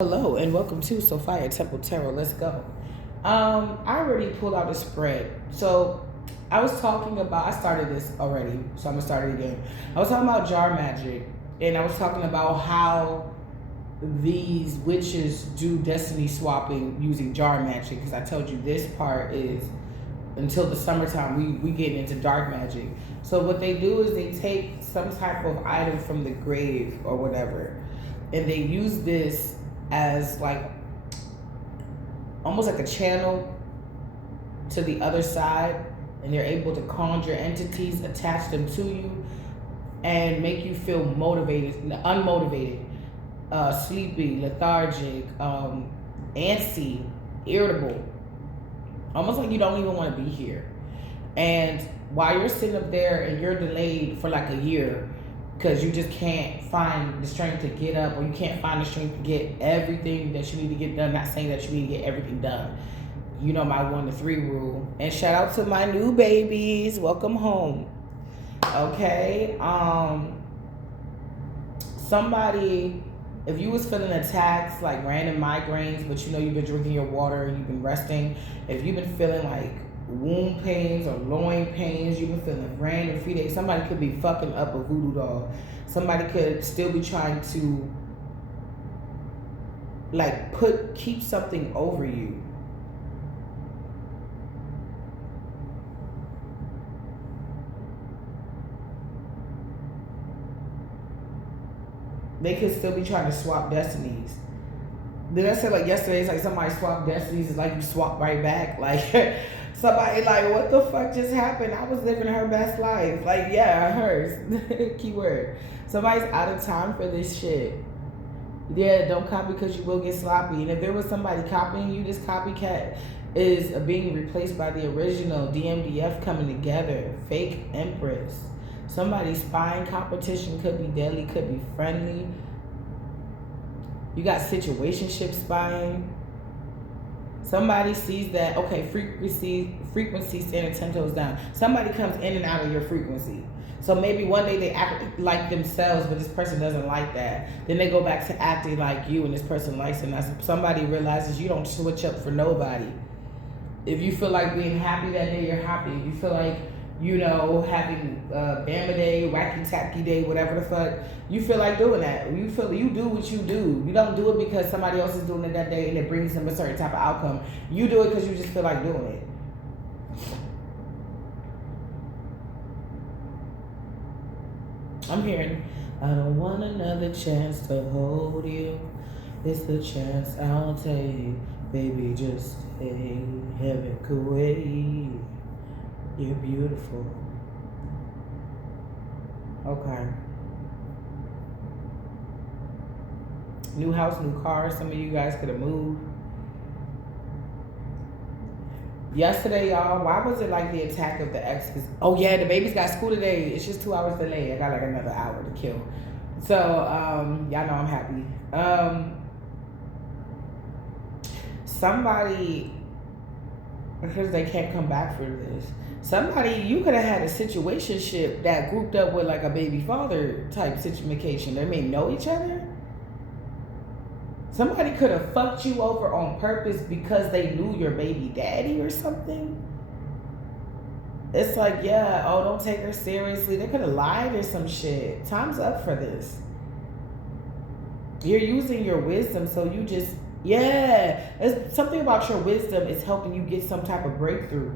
Hello and welcome to Sophia Temple Tarot. Let's go. I already pulled out a spread. So I started this already, so I'm gonna start it again. I was talking about jar magic, and I was talking about how these witches do destiny swapping using jar magic. Because I told you this part is until the summertime, we get into dark magic. So what they do is they take some type of item from the grave or whatever, and they use this as like almost like a channel to the other side, and they're able to conjure entities, attach them to you, and make you feel motivated, unmotivated, sleepy, lethargic, antsy, irritable, almost like you don't even want to be here. And while you're sitting up there and you're delayed for like a year because you just can't find the strength to get up, or you can't find the strength to get everything that you need to get done. Not saying that you need to get everything done. You know my 1 to 3 rule. And shout out to my new babies. Welcome home. Okay. Somebody, if you was feeling attacks like random migraines, but you know you've been drinking your water and you've been resting, if you've been feeling like womb pains or loin pains, you've been feeling random feet aches, somebody could be fucking up a voodoo doll. Somebody could still be trying to like keep something over you. They could still be trying to swap destinies. Did I say like yesterday, it's like somebody swapped destinies, it's like you swap right back. Like somebody like, what the fuck just happened? I was living her best life. Like, yeah, hers. Keyword. Somebody's out of time for this shit. Yeah, don't copy because you will get sloppy. And if there was somebody copying you, this copycat is being replaced by the original. DMDF coming together. Fake Empress. Somebody's spying. Competition could be deadly, could be friendly. You got situationship spying. Somebody sees that, okay, frequency standing 10 toes down. Somebody comes in and out of your frequency. So maybe one day they act like themselves, but this person doesn't like that. Then they go back to acting like you, and this person likes it. Now somebody realizes you don't switch up for nobody. If you feel like being happy that day, you're happy. If you feel like, you know, having Bama Day, Wacky Tacky Day, whatever the fuck, you feel like doing that. You feel you do what you do. You don't do it because somebody else is doing it that day and it brings them a certain type of outcome. You do it because you just feel like doing it. I'm hearing, I don't want another chance to hold you. It's the chance I'll take. Baby, just stay. Heaven could wait. You're beautiful. Okay. New house, new car. Some of you guys could have moved. Yesterday, y'all, why was it like the attack of the ex? Oh, yeah, the baby's got school today. It's just 2 hours delay. I got like another hour to kill. So, y'all know I'm happy. Somebody, because they can't come back for this. Somebody, you could have had a situationship that grouped up with like a baby father type situation. They may know each other. Somebody could have fucked you over on purpose because they knew your baby daddy or something. It's like, yeah, oh, don't take her seriously. They could have lied or some shit. Time's up for this. You're using your wisdom, so you just, yeah. It's something about your wisdom is helping you get some type of breakthrough.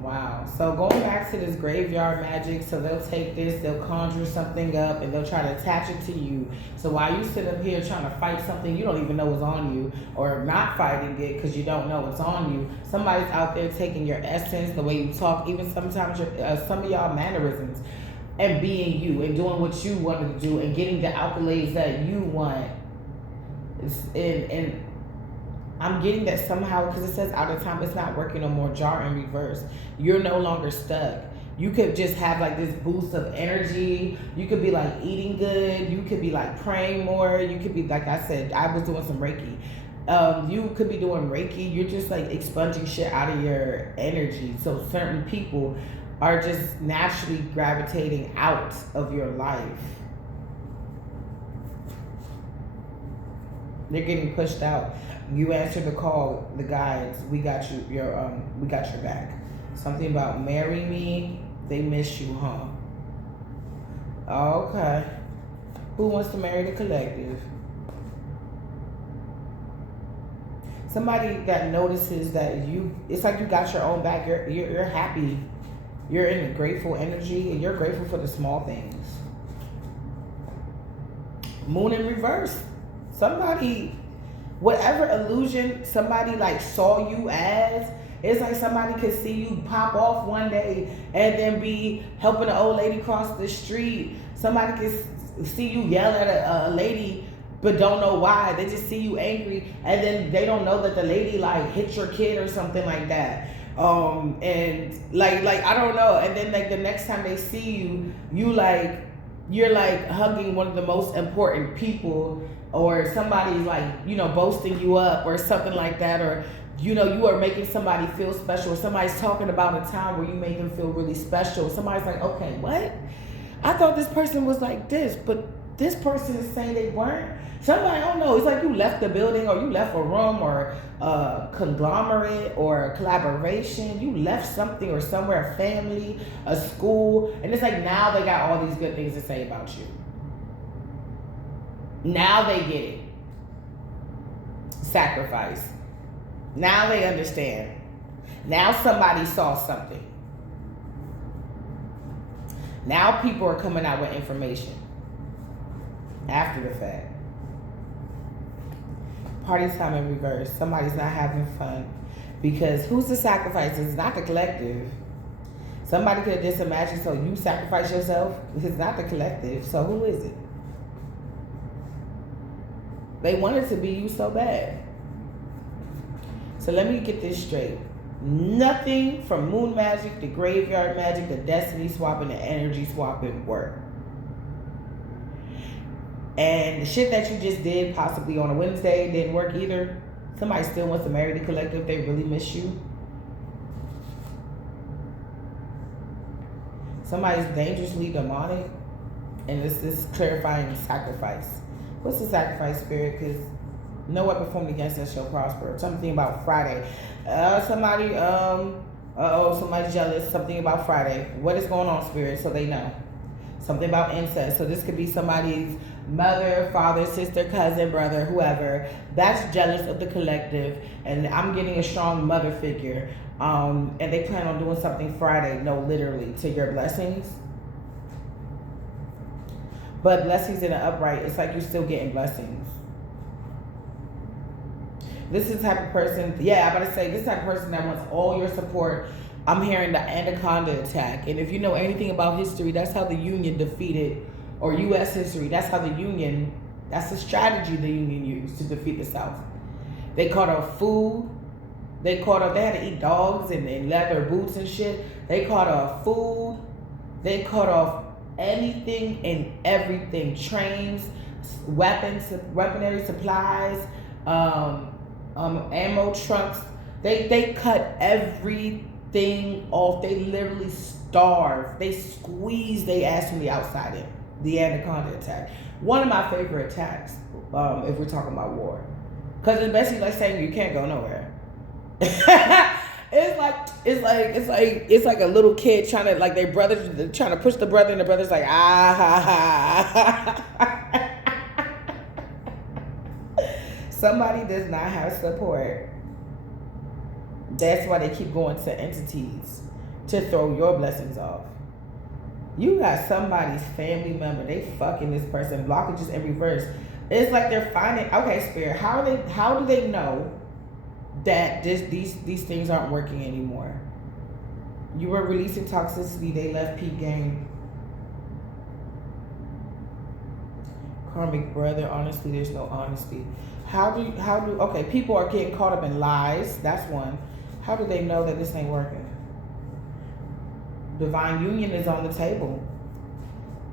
Wow. So going back to this graveyard magic, so they'll take this, they'll conjure something up, and they'll try to attach it to you. So while you sit up here trying to fight something you don't even know is on you, or not fighting it because you don't know it's on you, somebody's out there taking your essence, the way you talk, even sometimes some of y'all mannerisms, and being you, and doing what you wanted to do, and getting the accolades that you want. And I'm getting that somehow, because it says out of time, it's not working no more. Jar in reverse. You're no longer stuck. You could just have like this boost of energy. You could be like eating good. You could be like praying more. You could be, like I said, I was doing some Reiki. You could be doing Reiki. You're just like expunging shit out of your energy. So certain people are just naturally gravitating out of your life. They're getting pushed out. You answer the call, the guides, we got you, we got your back. Something about marry me, they miss you, huh? Okay. Who wants to marry the collective? Somebody that notices that it's like you got your own back. You're happy. You're in a grateful energy, and you're grateful for the small things. Moon in reverse. Somebody, whatever illusion somebody like saw you as, it's like somebody could see you pop off one day and then be helping an old lady cross the street. Somebody could see you yell at a lady but don't know why. They just see you angry, and then they don't know that the lady like hit your kid or something like that. And like I don't know. And then like the next time they see you're like hugging one of the most important people, or somebody's like, boasting you up or something like that, or you are making somebody feel special, or somebody's talking about a time where you made them feel really special. Somebody's like, okay, what? I thought this person was like this, but this person is saying they weren't. Somebody, I don't know, it's like you left the building, or you left a room, or a conglomerate, or a collaboration. You left something or somewhere, a family, a school, and it's like now they got all these good things to say about you. Now they get it. Sacrifice. Now they understand. Now somebody saw something. Now people are coming out with information after the fact. Party time in reverse. Somebody's not having fun. Because who's the sacrifice? It's not the collective. Somebody could have just imagined, so you sacrifice yourself. It's not the collective. So who is it? They wanted to be you so bad. So let me get this straight. Nothing from moon magic, the graveyard magic, the destiny swapping, the energy swapping work. And the shit that you just did possibly on a Wednesday didn't work either. Somebody still wants to marry the collective. They really miss you. Somebody's dangerously demonic. And this is clarifying sacrifice. What's the sacrifice, spirit? Because no weapon formed against us shall prosper. Something about Friday. Somebody's jealous. Something about Friday. What is going on, spirit? So they know. Something about incest. So this could be somebody's mother, father, sister, cousin, brother, whoever. That's jealous of the collective. And I'm getting a strong mother figure. And they plan on doing something Friday. No, literally, to your blessings. But blessings in an upright, it's like you're still getting blessings. This is the type of person, I'm about to say, this type of person that wants all your support. I'm hearing the Anaconda attack. And if you know anything about history, that's how the Union defeated, or U.S. history, that's how that's the strategy the Union used to defeat the South. They cut off food. They had to eat dogs and leather boots and shit. They cut off food. They cut off anything and everything. Trains, weaponry supplies, ammo trucks. They cut everything off. They literally starved. They squeezed their ass from the outside in. The Anaconda attack. One of my favorite attacks, if we're talking about war. Because it's basically like saying you can't go nowhere. It's like a little kid trying to, like, their brother trying to push the brother, and the brother's like, Somebody does not have support. That's why they keep going to entities to throw your blessings off. You got somebody's family member, they fucking this person, blockages in reverse. It's like they're finding, okay, spirit, how do they know that these things aren't working anymore? You were releasing toxicity, they left peak game. Karmic brother, honestly, there's no honesty. Okay, people are getting caught up in lies, that's one. How do they know that this ain't working? Divine union is on the table.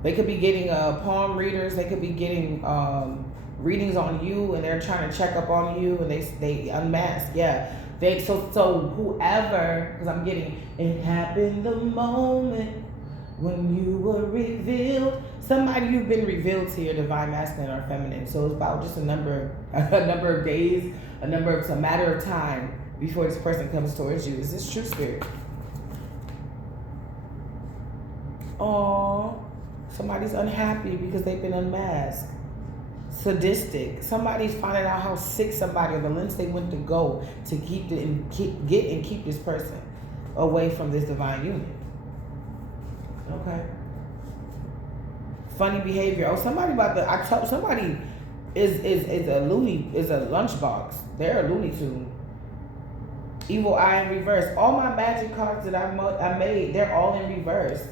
They could be getting palm readers, they could be getting readings on you, and they're trying to check up on you, and they unmask. Yeah, So whoever, because I'm getting, it happened the moment when you were revealed. Somebody, you've been revealed to your divine masculine or feminine. So it's about just a number of days, it's a matter of time before this person comes towards you. Is this true, spirit? Oh, somebody's unhappy because they've been unmasked. Sadistic. Somebody's finding out how sick somebody, or the lengths they went to go to keep this person away from this divine union. Okay. Funny behavior. Oh, somebody is a lunchbox. They're a Looney Tune. Evil eye in reverse. All my magic cards that I made, they're all in reverse.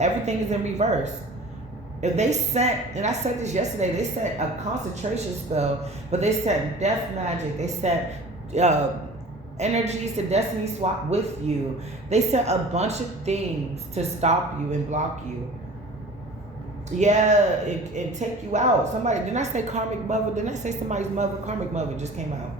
Everything is in reverse. If they sent, and I said this yesterday, they sent a concentration spell, but they sent death magic. They sent energies to destiny swap with you. They sent a bunch of things to stop you and block you. Yeah, and take you out. Somebody, didn't I say karmic mother? Didn't I say somebody's mother? Karmic mother just came out.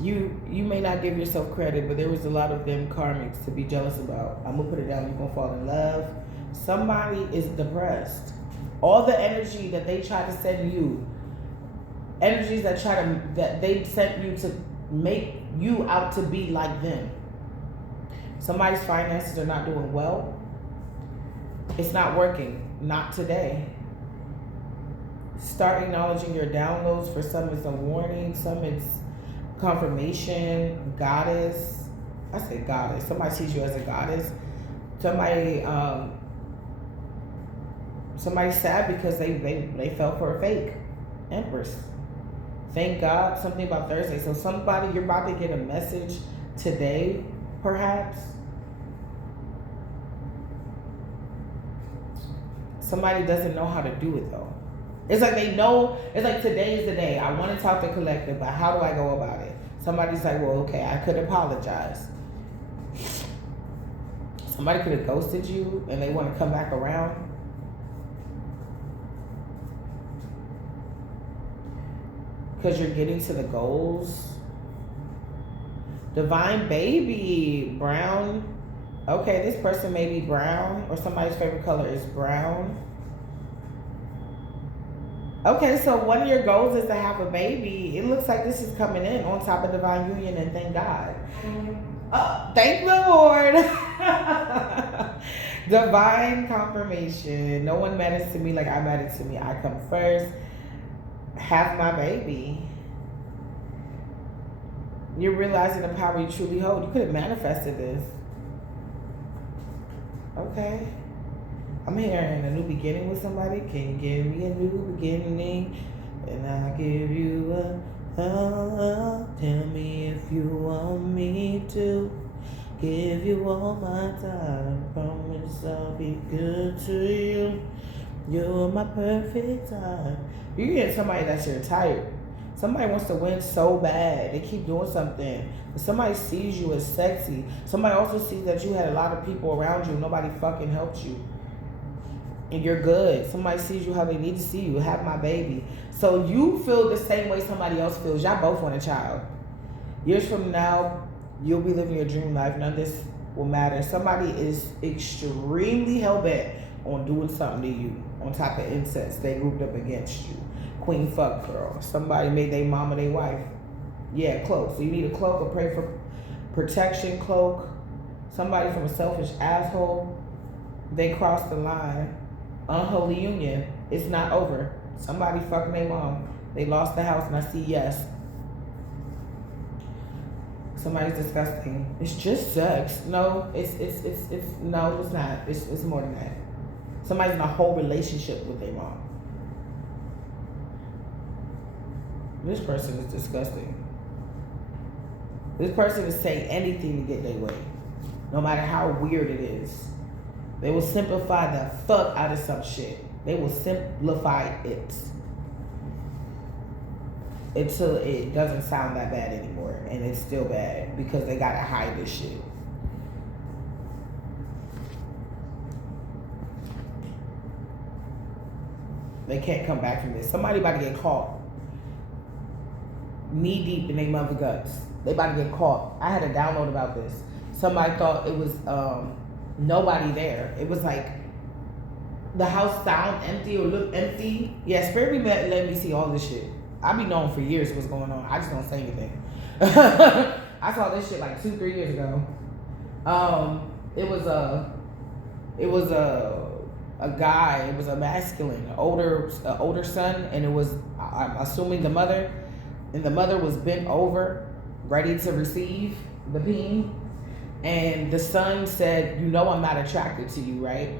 You may not give yourself credit, but there was a lot of them karmics to be jealous about. I'm gonna put it down. You're gonna fall in love. Somebody is depressed. All the energy that they try to send you, energies that they sent you to make you out to be like them. Somebody's finances are not doing well. It's not working. Not today. Start acknowledging your downloads. For some, it's a warning. Some, it's confirmation. Goddess. I say goddess. Somebody sees you as a goddess. Somebody's sad because they fell for a fake empress. Thank God. Something about Thursday. So somebody, you're about to get a message today, perhaps. Somebody doesn't know how to do it though. It's like they know, it's like today is the day. I want to talk to collective, but how do I go about it? Somebody's like, well, okay, I could apologize. Somebody could have ghosted you and they want to come back around. Because you're getting to the goals. Divine baby, brown. Okay, this person may be brown, or somebody's favorite color is brown. Okay, so one of your goals is to have a baby. It looks like this is coming in on top of divine union, and thank God. Thank the Lord. Divine confirmation. No one matters to me like I matter to me. I come first. Have my baby. You're realizing the power you truly hold. You could have manifested this. Okay. I'm hearing a new beginning with somebody. Can you give me a new beginning? And I'll give you a tell me if you want me to give you all my time. Promise I'll be good to you. You're my perfect time. You get somebody that's your type. Somebody wants to win so bad. They keep doing something. Somebody sees you as sexy. Somebody also sees that you had a lot of people around you. Nobody fucking helped you. And you're good. Somebody sees you how they need to see you. Have my baby. So you feel the same way somebody else feels. Y'all both want a child. Years from now, you'll be living your dream life. None of this will matter. Somebody is extremely hell-bent on doing something to you. On top of incest. They grouped up against you. Queen fuck girl. Somebody made their mama their wife. Yeah, cloak. So you need a cloak or pray for protection cloak. Somebody from a selfish asshole. They crossed the line. Unholy union. It's not over. Somebody fucking their mom. They lost the house and I see yes. Somebody's disgusting. It's just sex. No, it's no, it's not. It's more than that. Somebody's in a whole relationship with their mom. This person is disgusting. This person is saying anything to get their way. No matter how weird it is. They will simplify the fuck out of some shit. They will simplify it. Until it doesn't sound that bad anymore. And it's still bad. Because they gotta hide this shit. They can't come back from this. Somebody about to get caught. knee deep in their mother guts. They about to get caught. I had a download about this. Somebody thought it was nobody there. It was like the house sound empty or look empty. Yeah, Spirit be let me see all this shit. I be knowing for years what's going on. I just don't say anything. I saw this shit like 2-3 years ago. It was a guy. It was a masculine, older son, and it was, I'm assuming, the mother, and the mother was bent over, ready to receive the peen, and the son said, "You know, I'm not attracted to you, right?"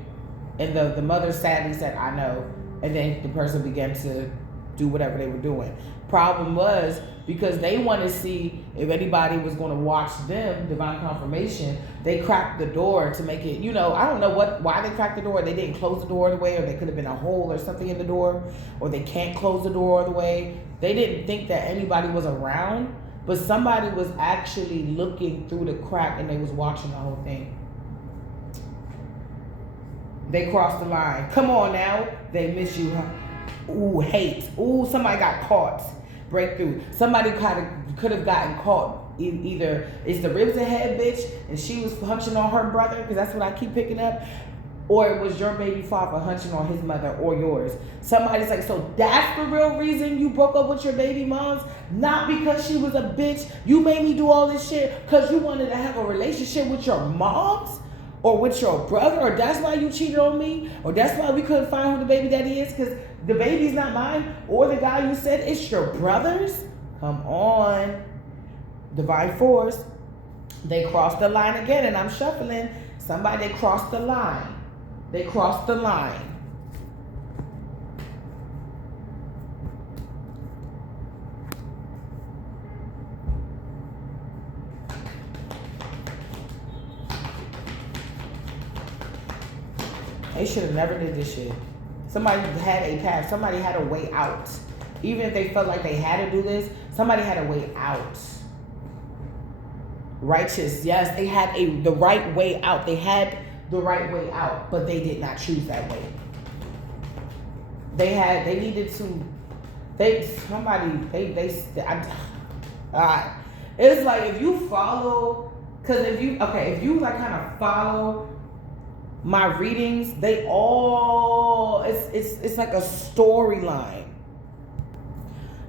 And the mother sadly said, "I know," and then the person began to do whatever they were doing. Problem was, because they wanted to see if anybody was going to watch them, divine confirmation, they cracked the door to make it, I don't know why they cracked the door. They didn't close the door all the way, or there could have been a hole or something in the door, or they can't close the door all the way. They didn't think that anybody was around, but somebody was actually looking through the crack and they was watching the whole thing. They crossed the line. Come on now. They miss you, huh? Ooh, hate. Ooh, somebody got caught. Breakthrough. Somebody could have gotten caught. Either it's the ribs ahead bitch and she was hunching on her brother, because that's what I keep picking up, or it was your baby father hunching on his mother or yours. Somebody's like, so that's the real reason you broke up with your baby moms? Not because she was a bitch. You made me do all this shit because you wanted to have a relationship with your moms or with your brother, or that's why you cheated on me, or that's why we couldn't find who the baby daddy is because the baby's not mine, or the guy you said it's your brother's? Come on. Divine force. They crossed the line again, and I'm shuffling. They crossed the line. They crossed the line. They should have never did this shit. Somebody had a path. Somebody had a way out. Even if they felt like they had to do this, somebody had a way out. Righteous, yes, they had the right way out. They had the right way out, but they did not choose that way. It's like if you follow, because if you like kind of follow my readings, they all, it's like a storyline.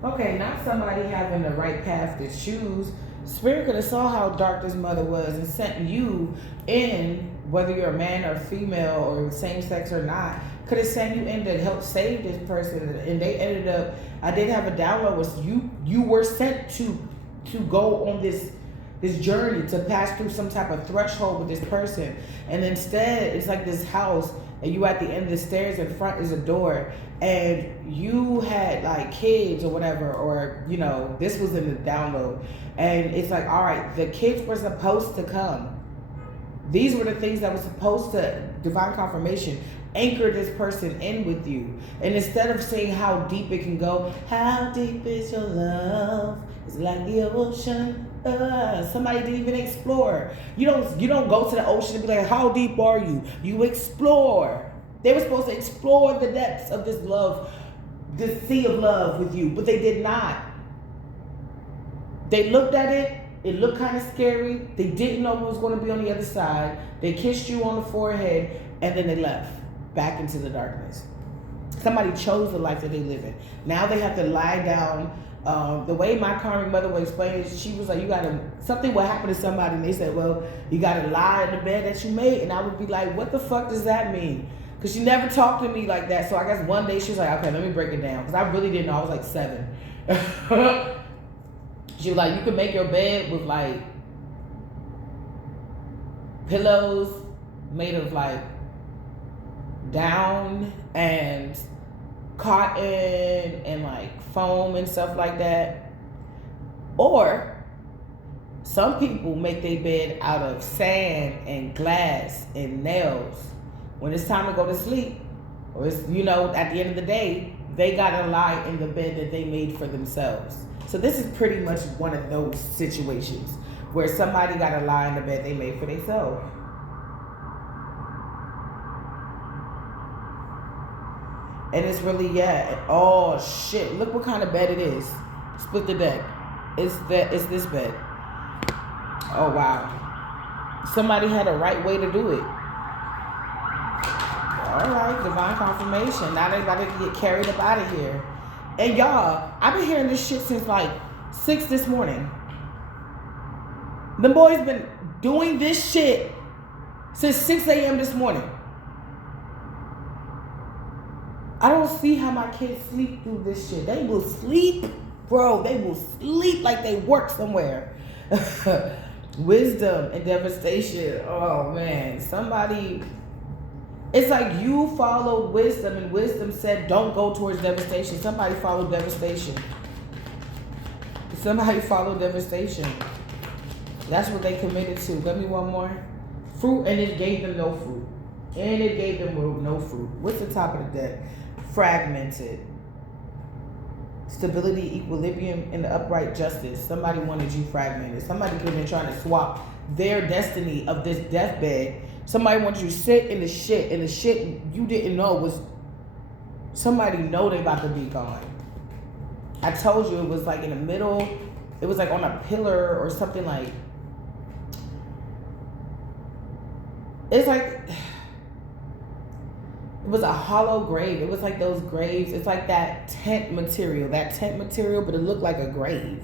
Okay, not somebody having the right path to choose. Spirit could have saw how dark this mother was and sent you in, whether you're a man or female or same sex or not, could have sent you in to help save this person. And they ended up, I did have a download, was you were sent to go on this journey, to pass through some type of threshold with this person. And instead, it's like this house, and you at the end of the stairs, in front is a door, and you had like kids or whatever, or this was in the download, and it's like, all right, the kids were supposed to come. These were the things that were supposed to, divine confirmation, anchor this person in with you. And instead of saying how deep it can go, how deep is your love? It's like the ocean. Somebody didn't even explore. You don't go to the ocean and be like, how deep are you? You explore. They were supposed to explore the depths of this love, this sea of love with you, but they did not. They looked at it. It looked kind of scary. They didn't know what was going to be on the other side. They kissed you on the forehead, and then they left back into the darkness. Somebody chose the life that they live in. Now they have to lie down. The way my karmic mother would explain it, she was like, something would happen to somebody, and they said, well, you gotta lie in the bed that you made. And I would be like, what the fuck does that mean? Because she never talked to me like that. So I guess one day she was like, okay, let me break it down. Because I really didn't know. I was like 7. She was like, you can make your bed with like pillows made of like down and cotton and like foam and stuff like that. Or some people make their bed out of sand and glass and nails. When it's time to go to sleep, or it's, at the end of the day, they gotta lie in the bed that they made for themselves. So this is pretty much one of those situations where somebody gotta lie in the bed they made for themselves. And it's really, oh shit, look what kind of bed it is. Split the deck. It's this bed. Oh wow. Somebody had a right way to do it. Alright, divine confirmation. Now they gotta get carried up out of here. And y'all, I've been hearing this shit since like 6 this morning. The boys been doing this shit since 6 a.m. this morning. I don't see how my kids sleep through this shit. They will sleep, bro. They will sleep like they work somewhere. Wisdom and devastation. Oh man, somebody. It's like you followed wisdom, and wisdom said, "Don't go towards devastation." Somebody followed devastation. Somebody followed devastation. That's what they committed to. Let me one more. Fruit, and it gave them no fruit. And it gave them no fruit. What's the top of the deck? Fragmented. Stability, equilibrium, and upright justice. Somebody wanted you fragmented. Somebody could have been trying to swap their destiny of this deathbed. Somebody wanted you to sit in the shit, and the shit you didn't know was somebody know they about to be gone. I told you it was like in the middle. It was like on a pillar or something like. It's like. It was a hollow grave. It was like those graves. It's like that tent material, but it looked like a grave.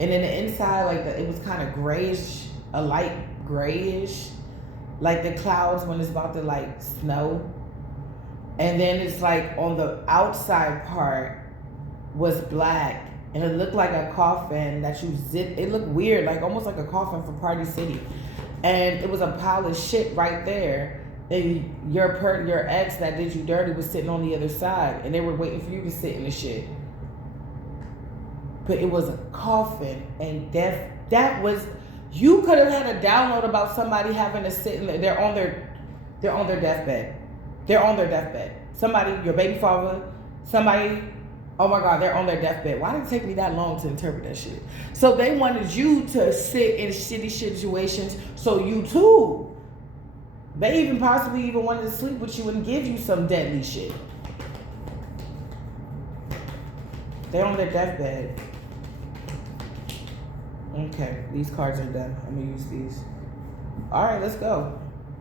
And then the inside, like it was kind of grayish, a light grayish, like the clouds when it's about to like snow. And then it's like on the outside part was black, and it looked like a coffin that you zip. It looked weird, like almost like a coffin for Party City. And it was a pile of shit right there. And your ex that did you dirty was sitting on the other side, and they were waiting for you to sit in the shit. But it was a coffin, and death. That was. You could have had a download about somebody having to sit in. They're on their deathbed. They're on their deathbed. Somebody, your baby father, somebody. Oh my God, they're on their deathbed. Why did it take me that long to interpret that shit? So they wanted you to sit in shitty situations, so you too. They even possibly wanted to sleep with you and give you some deadly shit. They're on their deathbed. Okay, these cards are done. I'm gonna use these. All right, let's go.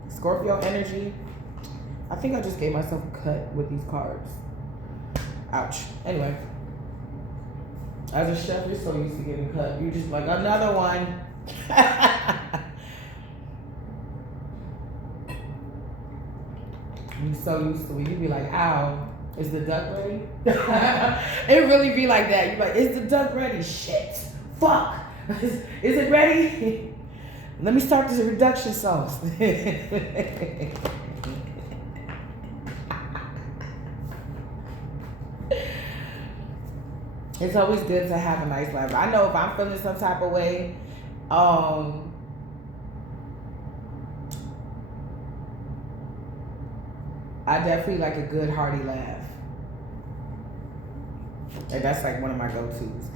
Scorpio energy. I think I just gave myself a cut with these cards. Ouch. Anyway, as a chef, you're so used to getting cut. You're just like, another one. You so used to it. You be like, ow, is the duck ready? It really be like that. You're like, is the duck ready? Shit. Fuck. Is it ready? Let me start this reduction sauce. It's always good to have a nice laugh. I know if I'm feeling some type of way, I definitely like a good hearty laugh. And that's like one of my go-tos.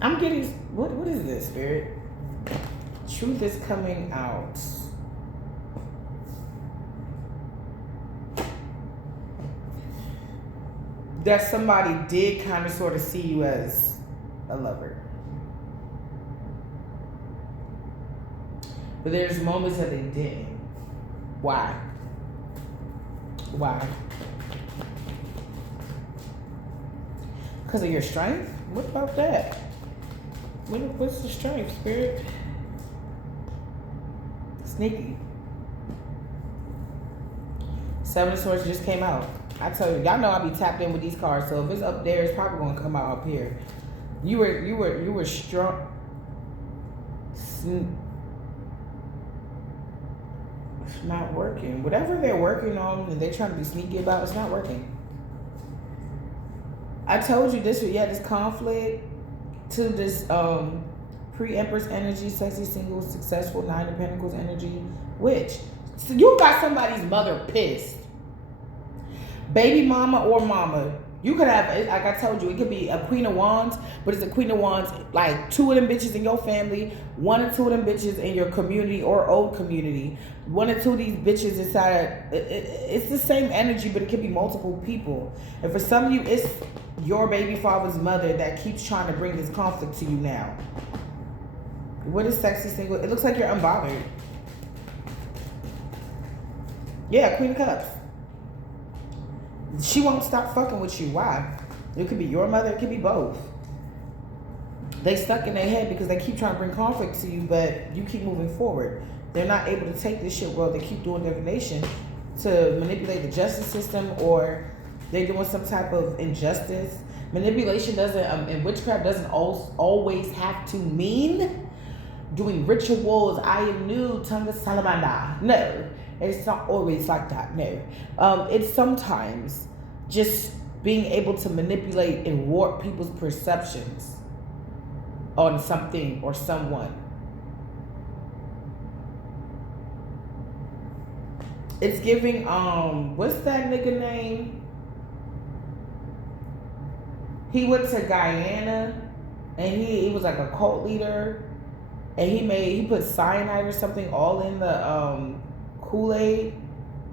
I'm getting, what is this, Spirit? Truth is coming out. That somebody did kind of sort of see you as a lover. But there's moments that they didn't. Why? Why? Because of your strength? What about that? What's the strength, Spirit? Sneaky. Seven of Swords just came out. I tell you, y'all know I be tapped in with these cards, so if it's up there, it's probably gonna come out up here. You were strong. It's not working. Whatever they're working on and they're trying to be sneaky about, it's not working. I told you this conflict to this pre-Empress energy, sexy, single, successful, Nine of Pentacles energy, witch. So you got somebody's mother pissed. Baby mama or mama, You could have, like I told you, it could be a Queen of Wands, but it's a Queen of Wands, like 2 of them bitches in your family, 1 or 2 of them bitches in your community or old community, 1 or 2 of these bitches inside. It's the same energy, but it could be multiple people. And for some of you, it's your baby father's mother that keeps trying to bring this conflict to you now. What is sexy single? It looks like you're unbothered. Yeah, Queen of Cups. She won't stop fucking with you. Why? It could be your mother. It could be both. They stuck in their head because they keep trying to bring conflict to you, but you keep moving forward. They're not able to take this shit well. They keep doing divination to manipulate the justice system, or they're doing some type of injustice. Manipulation doesn't, and witchcraft doesn't always have to mean doing rituals. I am new, tongue of salamander. No. It's not always like that, no. It's sometimes just being able to manipulate and warp people's perceptions on something or someone. It's giving, what's that nigga name? He went to Guyana and he was like a cult leader, and he put cyanide or something all in the Kool-Aid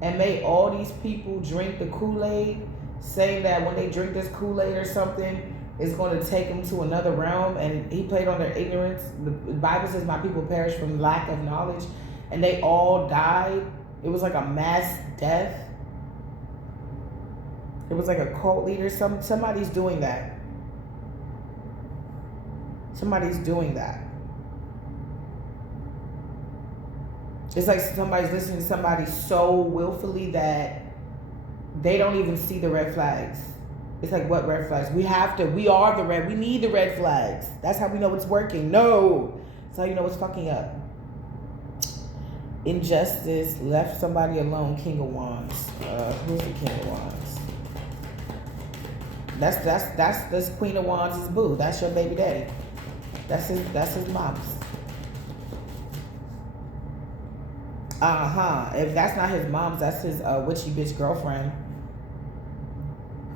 and made all these people drink the Kool-Aid, saying that when they drink this Kool-Aid or something, it's going to take them to another realm. And he played on their ignorance. The Bible says my people perish from lack of knowledge, and they all died. It was like a mass death. It was like a cult leader. Somebody's doing that. Somebody's doing that. It's like somebody's listening to somebody so willfully that they don't even see the red flags. It's like, what red flags? We need the red flags. That's how we know it's working. No. That's how you know it's fucking up. Injustice, left somebody alone, King of Wands. Who's the King of Wands? That's this Queen of Wands is boo. That's your baby daddy. That's his mom's. If that's not his mom's, that's his witchy bitch girlfriend.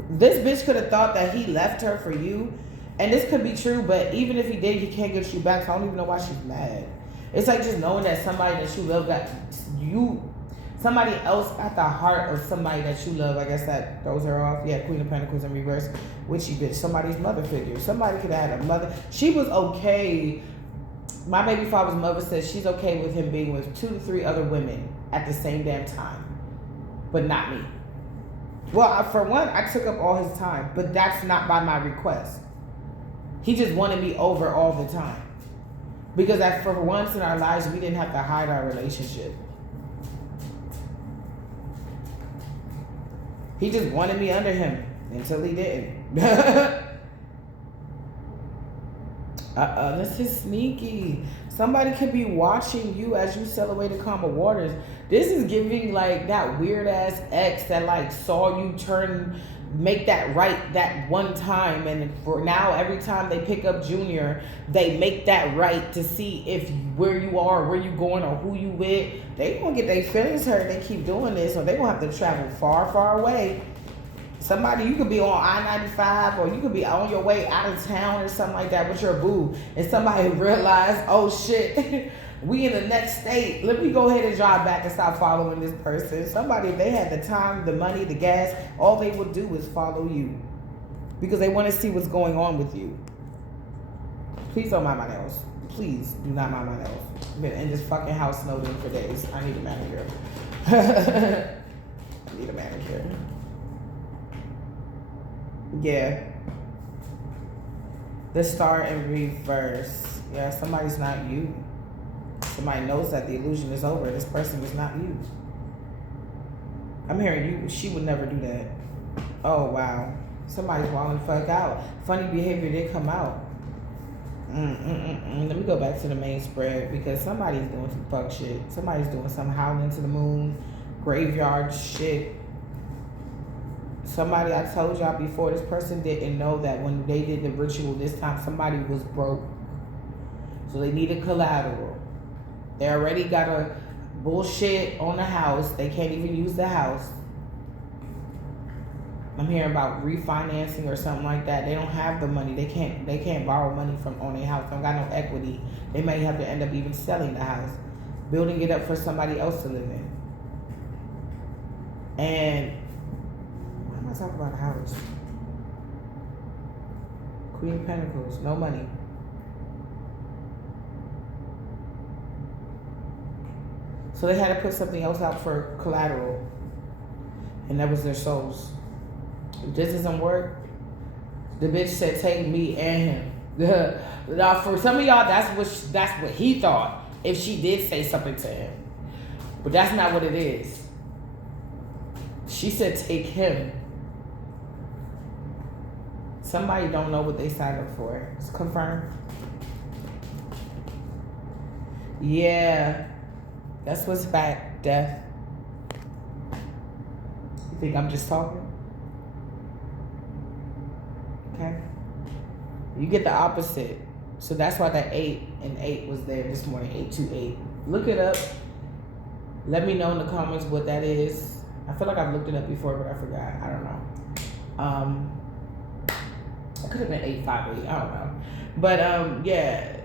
This bitch could have thought that he left her for you, and this could be true, but even if he did, he can't get you back. So I don't even know why she's mad. It's like just knowing that somebody that you love somebody else at the heart of somebody that you love. I guess that throws her off. Yeah, Queen of Pentacles in reverse, witchy bitch. Somebody's mother figure. Somebody could have had a mother. She was okay. My baby father's mother says she's okay with him being with 2 to 3 other women at the same damn time, but not me. Well, for one, I took up all his time, but that's not by my request. He just wanted me over all the time. Because for once in our lives, we didn't have to hide our relationship. He just wanted me under him until he didn't. This is sneaky. Somebody could be watching you as you sail away to calmer waters. This is giving like that weird ass ex that like saw you make that right that one time, and for now every time they pick up Junior, they make that right to see if where you are, where you going, or who you with. They gonna get their feelings hurt. They keep doing this, or they gonna have to travel far, far away. Somebody, you could be on I-95, or you could be on your way out of town or something like that with your boo, and somebody realize, oh shit, we in the next state. Let me go ahead and drive back and stop following this person. Somebody, if they had the time, the money, the gas, all they would do is follow you because they want to see what's going on with you. Please don't mind my nails. Please do not mind my nails. I've been in this fucking house snowed in for days. I need a manicure. I need a manicure. Yeah. The Star in reverse. Yeah, somebody's not you. Somebody knows that the illusion is over. This person is not you. I'm hearing you. She would never do that. Oh, wow. Somebody's wilding the fuck out. Funny behavior did come out. Let me go back to the main spread because somebody's doing some fuck shit. Somebody's doing some howling to the moon, graveyard shit. Somebody, I told y'all before, this person didn't know that when they did the ritual this time, somebody was broke. So they needed collateral. They already got a bullshit on the house. They can't even use the house. I'm hearing about refinancing or something like that. They don't have the money. They can't borrow money from on their house. They don't got no equity. They may have to end up even selling the house, building it up for somebody else to live in. And why am I talking about a house? Queen of Pentacles, no money. So they had to put something else out for collateral, and that was their souls. If this doesn't work, the bitch said, "Take me and him." Now, for some of y'all, that's what he thought. If she did say something to him, but that's not what it is. She said, "Take him." Somebody don't know what they signed up for. It's confirmed. Yeah, that's what's back. Death. You think I'm just talking? Okay. You get the opposite. So that's why that 8 and 8 was there this morning. 828. Look it up. Let me know in the comments what that is. I feel like I've looked it up before, but I forgot. I don't know. It could have been 858. I don't know. But yeah.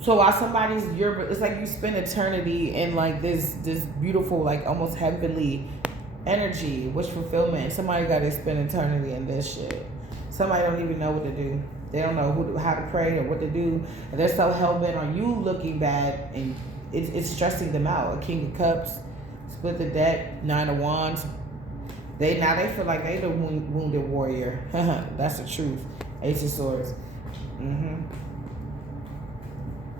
So while somebody's it's like you spend eternity in like this beautiful, like almost heavenly energy, wish fulfillment. Somebody got to spend eternity in this shit. Somebody don't even know what to do. They don't know how to pray or what to do. And they're so hell-bent on you looking bad, and it's stressing them out. A King of Cups, split the deck, 9 of Wands. They feel like they the wounded warrior. That's the truth. Ace of Swords.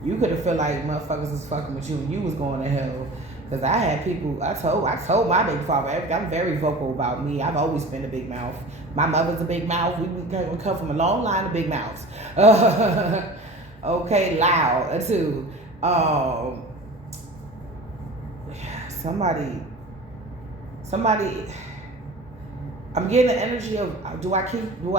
You could have felt like motherfuckers was fucking with you and you was going to hell. Because I had people, I told my big father, I'm very vocal about me. I've always been a big mouth. My mother's a big mouth. We come from a long line of big mouths. Okay, loud too. Somebody, I'm getting the energy of, do I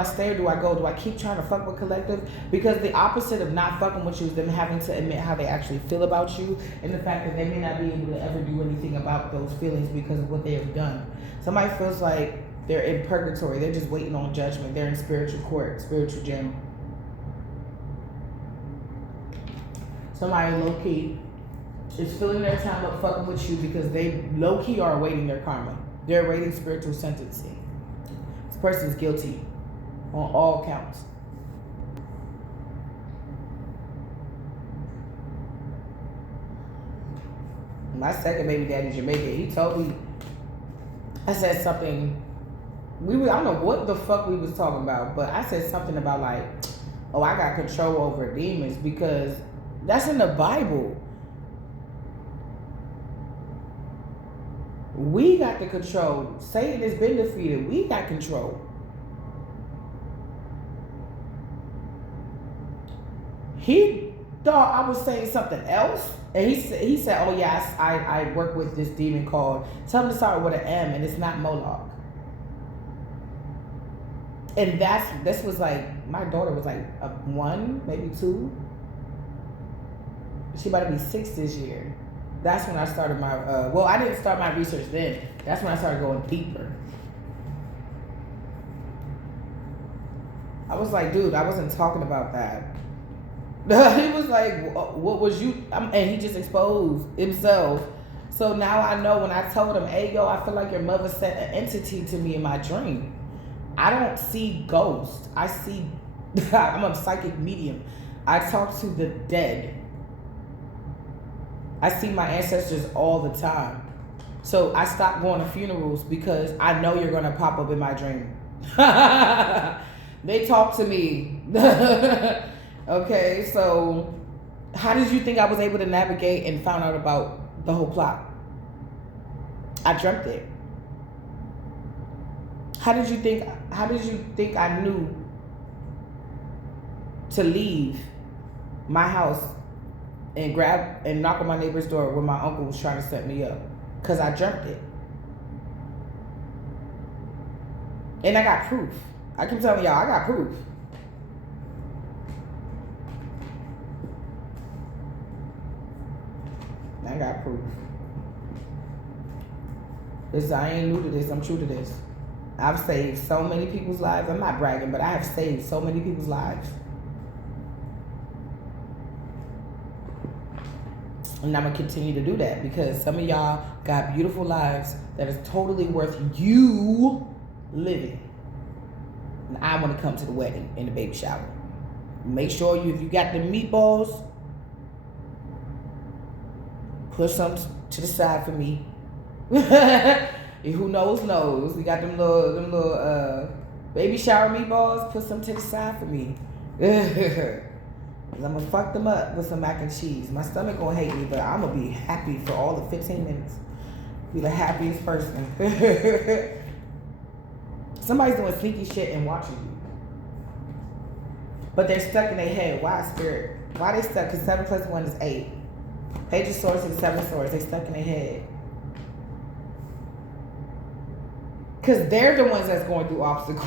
stay or do I go? Do I keep trying to fuck with collective? Because the opposite of not fucking with you is them having to admit how they actually feel about you, and the fact that they may not be able to ever do anything about those feelings because of what they have done. Somebody feels like they're in purgatory. They're just waiting on judgment. They're in spiritual court, spiritual jail. Somebody low-key is filling their time up fucking with you because they low-key are awaiting their karma. They're awaiting spiritual sentencing. Person's guilty on all counts. My second baby daddy, Jamaica, he told me, I said something, I don't know what the fuck we was talking about, but I said something about like, oh, I got control over demons, because that's in the Bible. We got the control. Satan has been defeated. We got control. He thought I was saying something else. And he said, oh yes, I work with this demon called, tell him to start with an M, and it's not Moloch. And this was like, my daughter was like 1, maybe 2. She about to be 6 this year. That's when I started my, well, I didn't start my research then. That's when I started going deeper. I was like, dude, I wasn't talking about that. He was like, what was you, and he just exposed himself. So now I know when I told him, hey, yo, I feel like your mother sent an entity to me in my dream. I don't see ghosts. I see, I'm a psychic medium. I talk to the dead. I see my ancestors all the time. So I stopped going to funerals because I know you're going to pop up in my dream. They talk to me. Okay, so how did you think I was able to navigate and found out about the whole plot? I dreamt it. How did you think I knew to leave my house and grab and knock on my neighbor's door when my uncle was trying to set me up? Because I dreamt it. And I got proof. I keep telling y'all, I got proof. I got proof. I ain't new to this. I'm true to this. I've saved so many people's lives. I'm not bragging, but I have saved so many people's lives. And I'm going to continue to do that because some of y'all got beautiful lives that is totally worth you living. And I want to come to the wedding and the baby shower. Make sure if you got the meatballs, put some to the side for me. Who knows. We got them little baby shower meatballs. Put some to the side for me. I'm gonna fuck them up with some mac and cheese. My stomach gonna hate me, but I'm gonna be happy for all the 15 minutes. Be the happiest person. Somebody's doing sneaky shit and watching you. But they're stuck in their head. Why, Spirit? Why they stuck? Because 7 + 1 is 8. Page of Swords and 7 Swords. They stuck in their head. Because they're the ones that's going through obstacles.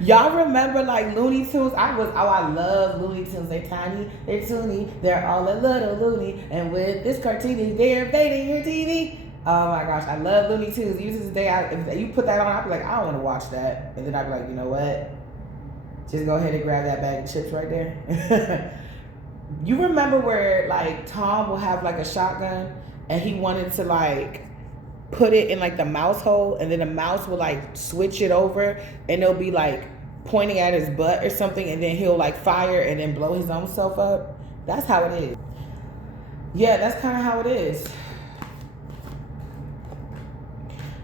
Y'all remember like Looney Tunes? I love Looney Tunes. They're tiny, they're toony, they're all a little loony. And with this cartoony, they're invading your TV. Oh my gosh, I love Looney Tunes. Even to this day, if you put that on, I'll be like, I don't want to watch that. And then I'll be like, you know what? Just go ahead and grab that bag of chips right there. You remember where like Tom will have like a shotgun and he wanted to like put it in like the mouse hole, and then the mouse will like switch it over and it'll be like pointing at his butt or something, and then he'll like fire and then blow his own self up. That's how it is. Yeah, that's kind of how it is.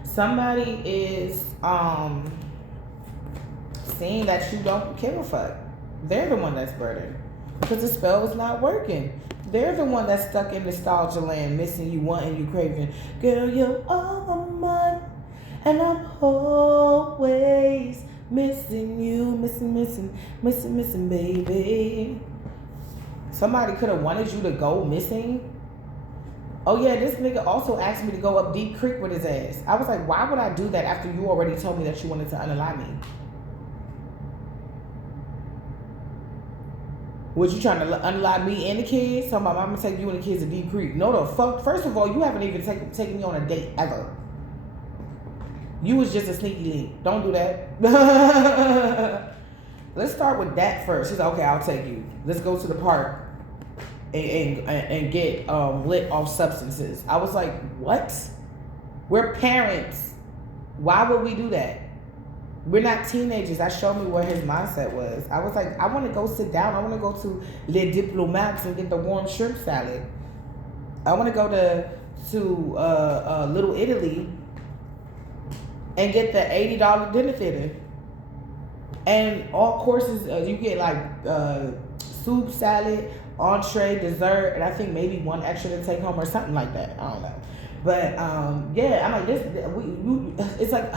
Somebody is seeing that you don't give a fuck. They're the one that's burdened because the spell is not working. They're the one that's stuck in nostalgia land, missing you, wanting you, craving. Girl, you're all mine, and I'm always missing you, missing, baby. Somebody could have wanted you to go missing. Oh yeah, this nigga also asked me to go up Deep Creek with his ass. I was like, why would I do that after you already told me that you wanted to unalive me? Was you trying to unalive me and the kids? So my mama take you and the kids to Deep Creek. No, the fuck. First of all, you haven't even taken me on a date ever. You was just a sneaky link. Don't do that. Let's start with that first. She's like, okay, I'll take you. Let's go to the park and get lit off substances. I was like, what? We're parents. Why would we do that? We're not teenagers. That showed me what his mindset was. I was like, I want to go sit down. I want to go to Les Diplomats and get the warm shrimp salad. I want to go to Little Italy and get the $80 dinner theater. And all courses, you get like soup, salad, entree, dessert, and I think maybe one extra to take home or something like that. I don't know. But yeah, I'm like, it's like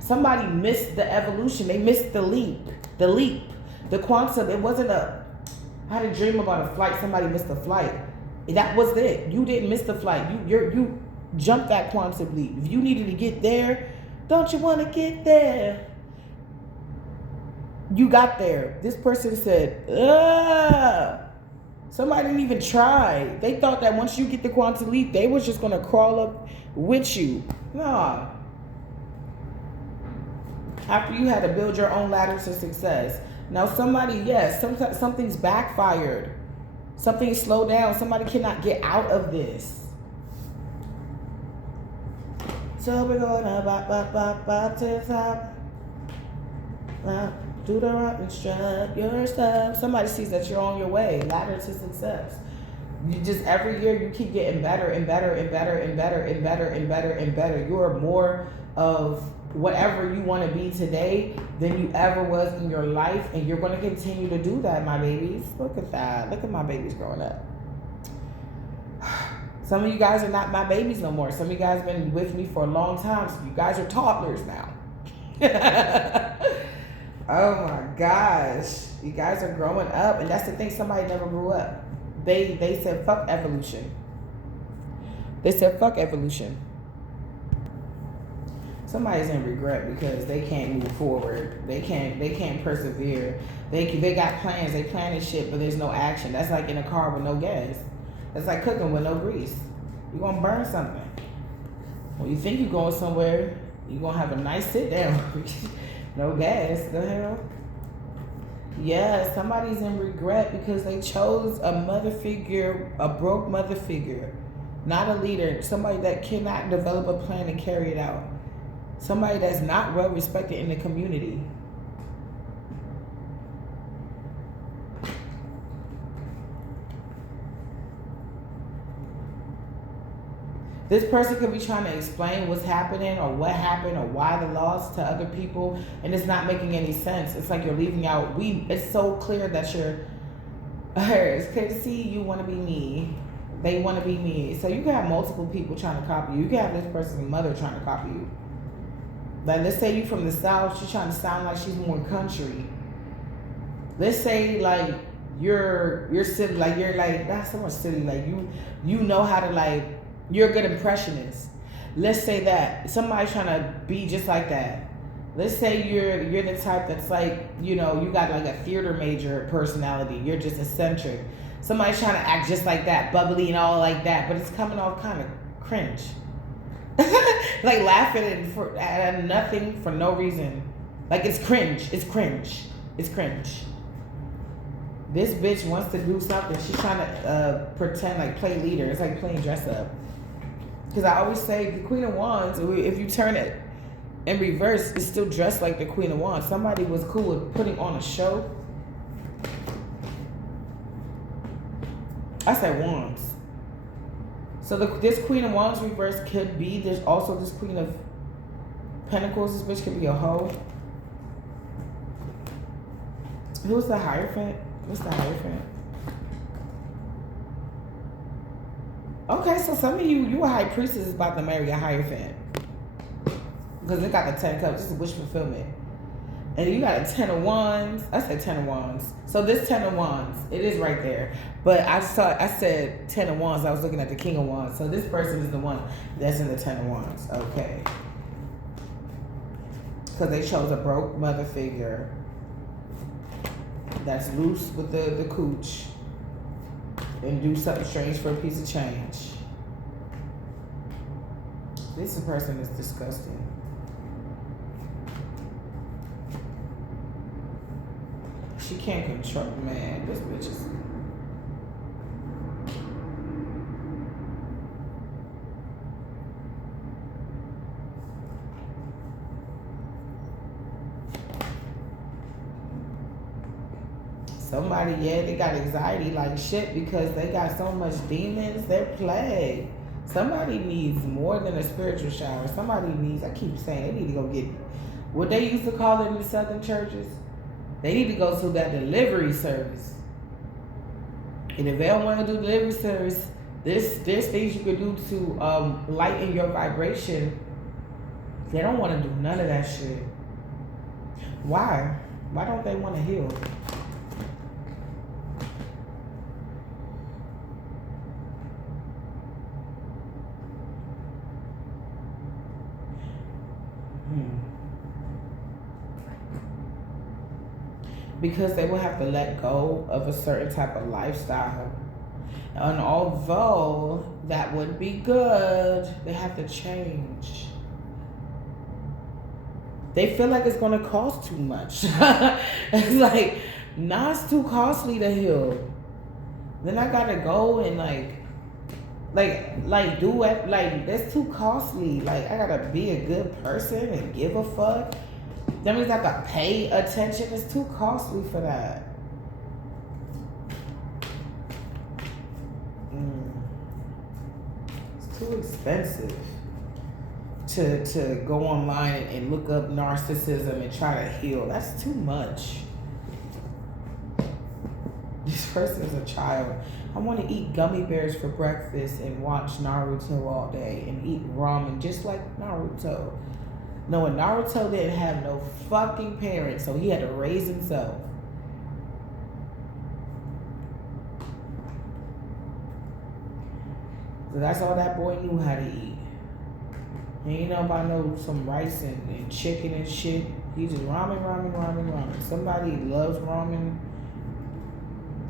somebody missed the evolution. They missed the leap. The quantum, it wasn't I had a dream about a flight. Somebody missed the flight. That was it. You didn't miss the flight. You jumped that quantum leap. If you needed to get there, don't you want to get there? You got there. This person said, ugh. Somebody didn't even try. They thought that once you get the quantum leap, they was just going to crawl up with you. Nah. After you had to build your own ladder to success. Now somebody, yes, something's backfired. Something slowed down. Somebody cannot get out of this. So we're going to bop to the top. Do the rock and strut your stuff. Somebody sees that you're on your way. Ladder to success. You just every year you keep getting better and better and better and better and better and better and better. You are more of whatever you want to be today than you ever was in your life, and you're going to continue to do that, my babies. Look at that. Look at my babies growing up. Some of you guys are not my babies no more. Some of you guys have been with me for a long time. So you guys are toddlers now. Oh my gosh. You guys are growing up, and that's the thing, somebody never grew up. They said fuck evolution. They said fuck evolution. Somebody's in regret because they can't move forward. They can't persevere. They got plans, they planning shit, but there's no action. That's like in a car with no gas. That's like cooking with no grease. You're gonna burn something. When you think you're going somewhere, You gonna have a nice sit down. No gas. The hell? Yeah, somebody's in regret because they chose a mother figure, a broke mother figure, not a leader, somebody that cannot develop a plan and carry it out. Somebody that's not well respected in the community. This person could be trying to explain what's happening or what happened or why the loss to other people, and it's not making any sense. It's like you're leaving out. It's so clear that you're. It's clear to see you want to be me. They want to be me. So you can have multiple people trying to copy you. You can have this person's mother trying to copy you. Like, let's say you from the South. She's trying to sound like she's more country. Let's say like you're silly. Like you're like that's so much silly. Like you know how to like. You're a good impressionist. Let's say that somebody's trying to be just like that. Let's say you're the type that's like, you know, you got like a theater major personality. You're just eccentric. Somebody's trying to act just like that, bubbly and all like that, but it's coming off kind of cringe. Like laughing at nothing for no reason. Like it's cringe. It's cringe. It's cringe. This bitch wants to do something. She's trying to pretend like play leader. It's like playing dress up. Because I always say the Queen of Wands, if you turn it in reverse, it's still dressed like the Queen of Wands. Somebody was cool with putting on a show. I said Wands. So this Queen of Wands reverse could be, there's also this Queen of Pentacles. This bitch could be a hoe. Who's the Hierophant? What's the Hierophant? Okay, so some of you a high priestess is about to marry a Hierophant. Because they got the 10 cups. This is wish fulfillment. And you got a 10 of wands. I said 10 of wands. So this 10 of wands, it is right there. But I said 10 of wands. I was looking at the king of wands. So this person is the one that's in the 10 of wands. Okay. Because they chose a broke mother figure that's loose with the cooch and do something strange for a piece of change. This person is disgusting. She can't control, man. This bitch is. Somebody, yeah, they got anxiety like shit because they got so much demons. They're plagued. Somebody needs more than a spiritual shower. Somebody needs, I keep saying, they need to go get what they used to call it in the southern churches. They need to go to that delivery service. And if they don't want to do delivery service, there's things you can do to lighten your vibration. They don't want to do none of that shit. Why? Why don't they want to heal? Because they will have to let go of a certain type of lifestyle. And although that would be good, they have to change. They feel like it's going to cost too much. It's like, nah, it's too costly to heal. Then I got to go and do it. Like, that's too costly. Like, I got to be a good person and give a fuck. That means I got to pay attention. It's too costly for that. It's too expensive to go online and look up narcissism and try to heal. That's too much. This person is a child. I want to eat gummy bears for breakfast and watch Naruto all day and eat ramen just like Naruto. No, and Naruto didn't have no fucking parents, so he had to raise himself. So that's all that boy knew how to eat. He ain't know about some rice and chicken and shit. He just ramen. Somebody loves ramen,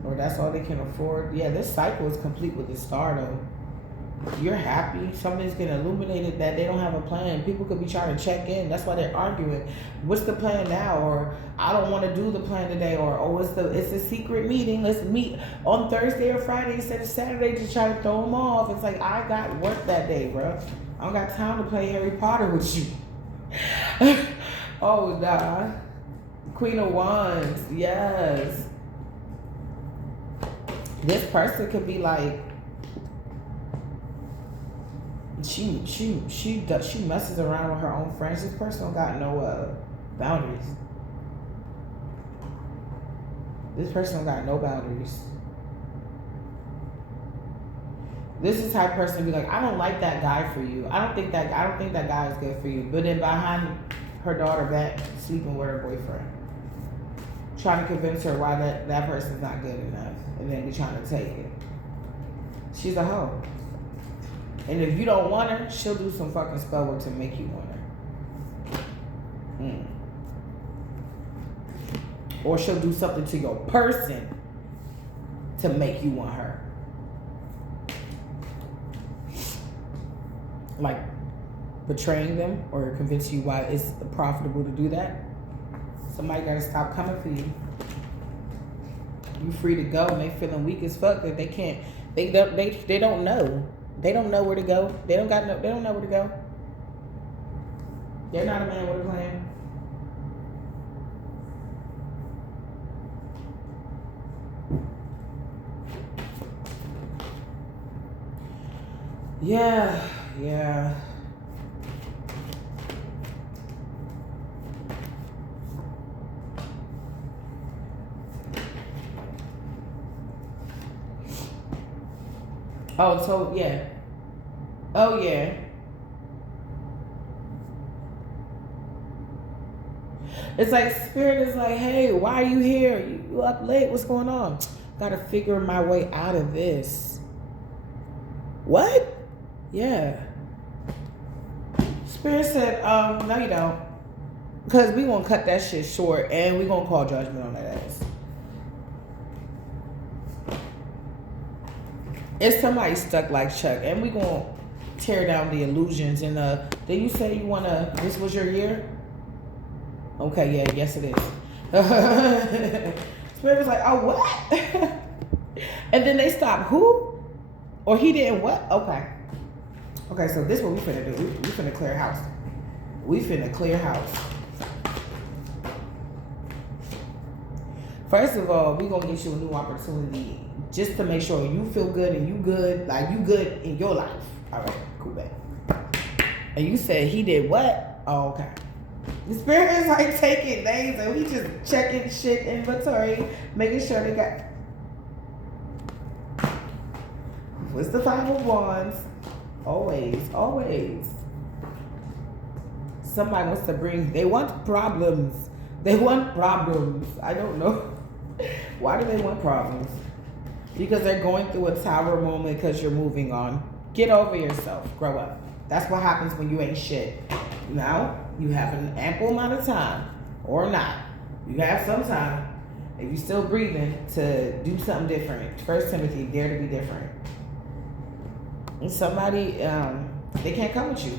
or that's all they can afford. Yeah, this cycle is complete with the star though. You're happy. Something's getting illuminated that they don't have a plan. People could be trying to check in. That's why they're arguing. What's the plan now? Or I don't want to do the plan today. Or oh, it's a secret meeting. Let's meet on Thursday or Friday instead of Saturday to try to throw them off. It's like, I got work that day, bro. I don't got time to play Harry Potter with you. Oh, nah. Queen of Wands. Yes. This person could be like, she messes around with her own friends. This person don't got no boundaries. This person don't got no boundaries. This is the type of person to be like, I don't like that guy for you. I don't think that guy is good for you. But then behind her daughter back, sleeping with her boyfriend, trying to convince her why that person's not good enough, and then be trying to take it. She's a hoe. And if you don't want her, she'll do some fucking spell work to make you want her. Or she'll do something to your person to make you want her. Like betraying them or convince you why it's profitable to do that. Somebody gotta stop coming for you. You free to go and they feeling weak as fuck that they can't. They don't know. They don't know where to go. They don't know where to go. They're not a man with a plan. Yeah. Oh, so yeah. Oh yeah. It's like spirit is like, hey, why are you here? You up late? What's going on? Gotta figure my way out of this. What? Yeah. Spirit said, no you don't. Because we gonna cut that shit short and we gonna call judgment on that ass. If somebody stuck like Chuck, and we gonna tear down the illusions. And did you say you wanna? This was your year? Okay, yeah, yes it is. Spirit was like, oh what? And then they stopped. Who? Or he didn't what? Okay. So this is what we finna do. We finna clear house. We finna clear house. First of all, we gonna get you a new opportunity just to make sure you feel good and you good, like you good in your life. All right, cool, babe. And you said he did what? Oh, okay. The spirit is like taking names and we just checking shit inventory, making sure they got. What's the Five of Wands? Always. Somebody wants to bring. They want problems. I don't know. Why do they want problems? Because they're going through a tower moment because you're moving on. Get over yourself. Grow up. That's what happens when you ain't shit. Now, you have an ample amount of time. Or not. You have some time. If you're still breathing, to do something different. 1 Timothy, dare to be different. And somebody, they can't come with you.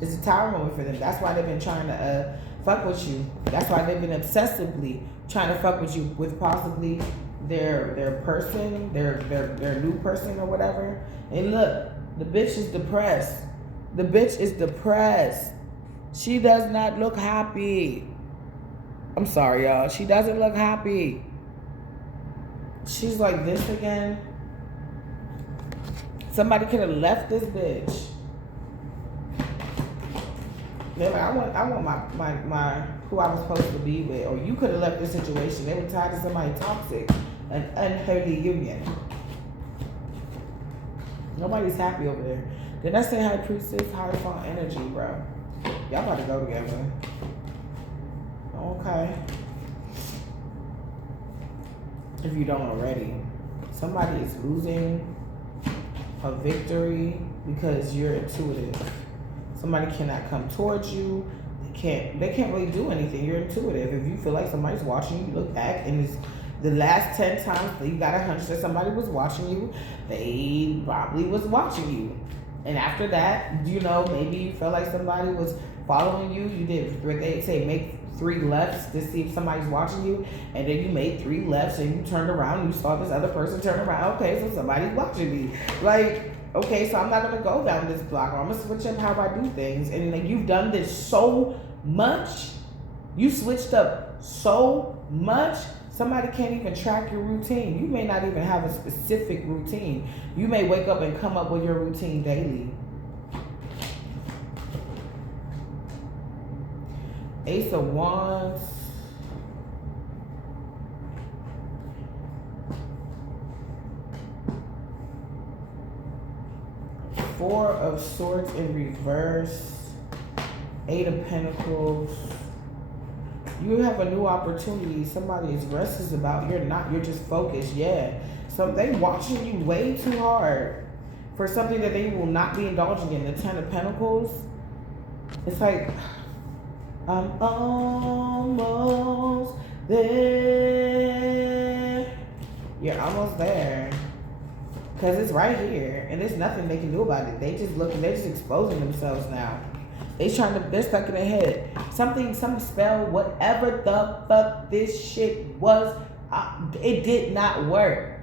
It's a tower moment for them. That's why they've been trying to fuck with you. That's why they've been obsessively trying to fuck with you with possibly their person, their new person or whatever. And look, the bitch is depressed. She does not look happy. I'm sorry, y'all. She doesn't look happy. She's like this again. Somebody could have left this bitch. They're like, I want my who I was supposed to be with, or you could have left this situation. They were tied to somebody toxic, an unhealthy union. Nobody's happy over there. Did I say High Priestess, Hierophant energy, bro? Y'all about to go together. Okay. If you don't already, somebody is losing a victory because you're intuitive. Somebody cannot come towards you. They can't really do anything. You're intuitive. If you feel like somebody's watching you, look back and The last 10 times that you got a hunch that somebody was watching you, they probably was watching you. And after that, maybe you felt like somebody was following you. You did what they say, make 3 lefts to see if somebody's watching you, and then you made 3 lefts and you turned around and you saw this other person turn around. Okay, so somebody's watching me. Like, okay, so I'm not gonna go down this block, or I'm gonna switch up how I do things. And like, you've done this so much, you switched up so much, somebody can't even track your routine. You may not even have a specific routine. You may wake up and come up with your routine daily. Ace of Wands. Four of Swords in reverse. 8 of Pentacles. You have a new opportunity. Somebody is restless about. You're not. You're just focused. Yeah. They watching you way too hard for something that they will not be indulging in. The 10 of Pentacles. It's like, I'm almost there. You're almost there. Because it's right here. And there's nothing they can do about it. They just looking. They're just exposing themselves now. They're stuck in their head. Some spell, whatever the fuck this shit was, it did not work.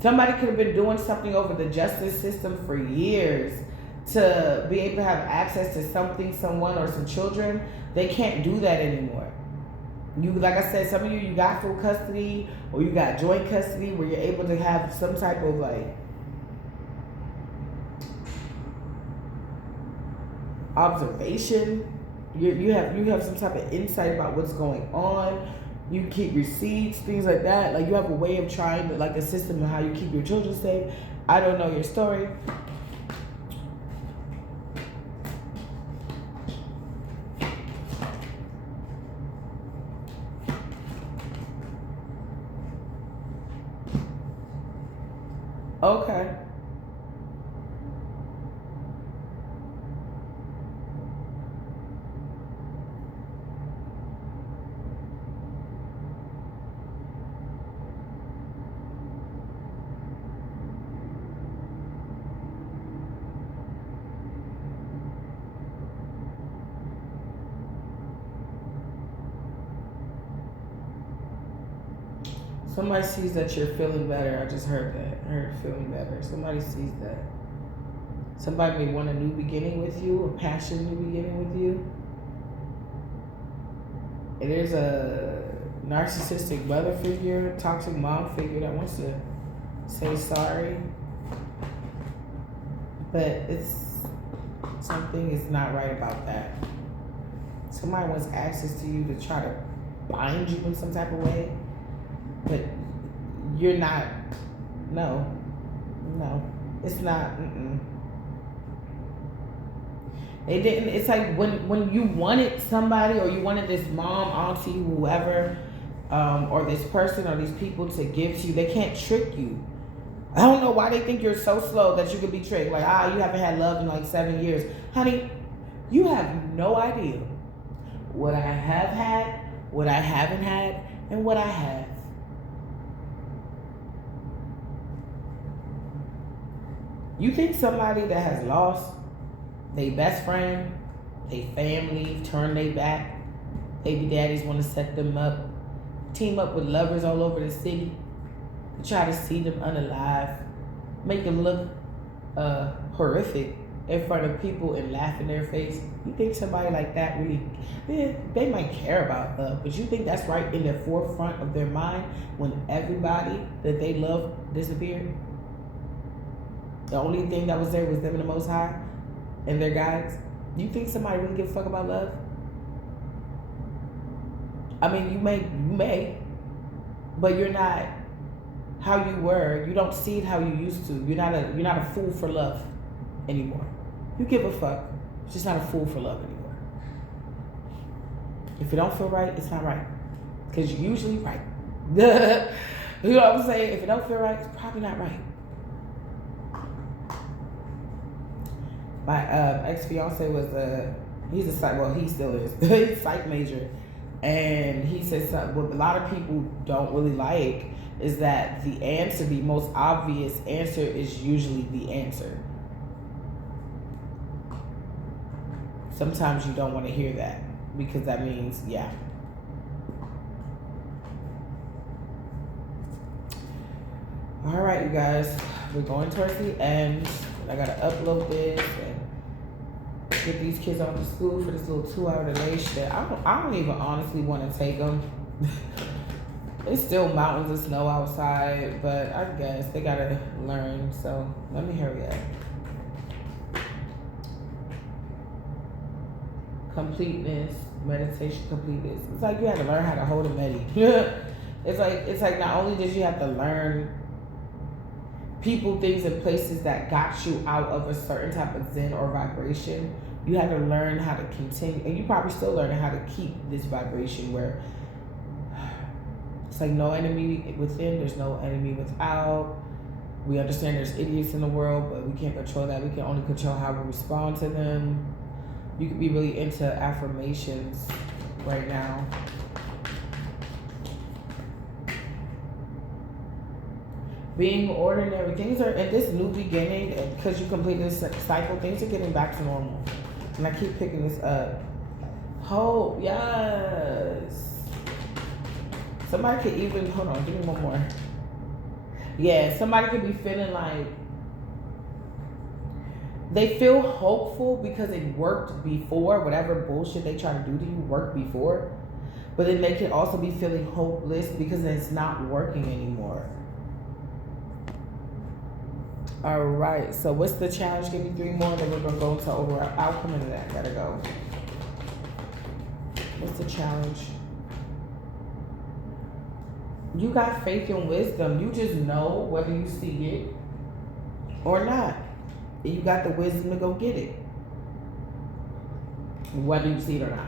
Somebody could have been doing something over the justice system for years to be able to have access to something, someone, or some children. They can't do that anymore. Like I said, some of you got full custody or you got joint custody where you're able to have some type of like observation. You have some type of insight about what's going on. You keep receipts, things like that. Like you have a way of trying to, like a system of how you keep your children safe. I don't know your story. Okay. Somebody sees that you're feeling better. I just heard that. I heard feeling better. Somebody sees that. Somebody may want a new beginning with you, a passionate new beginning with you. And there's a narcissistic mother figure, toxic mom figure that wants to say sorry. But something is not right about that. Somebody wants access to you to try to bind you in some type of way. But you're not. No, it's not. It didn't. It's like when you wanted somebody, or you wanted this mom, auntie, whoever, or this person or these people to give to you, they can't trick you. I don't know why they think you're so slow that you could be tricked. Like, you haven't had love in like 7 years, honey. You have no idea what I have had, what I haven't had, and what I have. You think somebody that has lost their best friend, their family, turned their back, baby daddies want to set them up, team up with lovers all over the city to try to see them unalive, make them look horrific in front of people and laugh in their face? You think somebody like that really, they might care about love, but you think that's right in the forefront of their mind when everybody that they love disappeared? The only thing that was there was them and the Most High and their guides. You think somebody really give a fuck about love? I mean, you may, but you're not how you were. You don't see it how you used to. You're not a fool for love anymore. You give a fuck. You're just not a fool for love anymore. If it don't feel right, it's not right. Because you're usually right. You know what I'm saying? If it don't feel right, it's probably not right. My ex-fiance was he still is. He's a psych major. And he said something, what a lot of people don't really like is that the answer, the most obvious answer, is usually the answer. Sometimes you don't want to hear that because that means, yeah. All right, you guys, we're going towards the end. I gotta upload this and get these kids off to school for this little 2-hour delay shit. I don't even honestly want to take them. It's still mountains of snow outside, but I guess they gotta learn. So let me hurry up. Completeness, meditation completeness. It's like you had to learn how to hold a medi. It's like not only did you have to learn people, things, and places that got you out of a certain type of zen or vibration, you had to learn how to continue, and you probably still learning how to keep this vibration where it's like no enemy within, there's no enemy without. We understand there's idiots in the world, but we can't control that. We can only control how we respond to them. You could be really into affirmations right now. Being ordinary, things are in this new beginning, and because you completed this cycle, things are getting back to normal. And I keep picking this up. Hope, yes. Somebody could even, hold on, give me one more. Yeah, somebody could be feeling like they feel hopeful because it worked before. Whatever bullshit they try to do to you worked before. But then they could also be feeling hopeless because it's not working anymore. All right, so what's the challenge? Give me 3 more, then we're going to go into overall outcome of that. Gotta go. What's the challenge? You got faith and wisdom. You just know whether you see it or not. And you got the wisdom to go get it, whether you see it or not.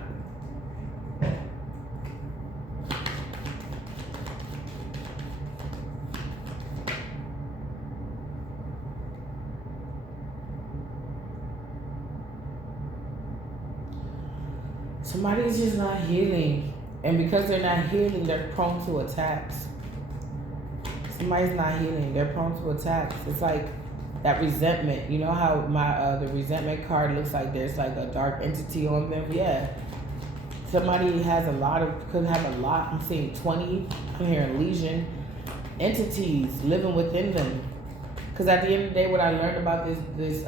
Somebody's just not healing. And because they're not healing, they're prone to attacks. Somebody's not healing. They're prone to attacks. It's like that resentment. You know how my the resentment card looks like there's like a dark entity on them? Yeah. Somebody has a lot of, could have a lot. I'm seeing 20. I'm hearing legion. Entities living within them. Because at the end of the day, what I learned about this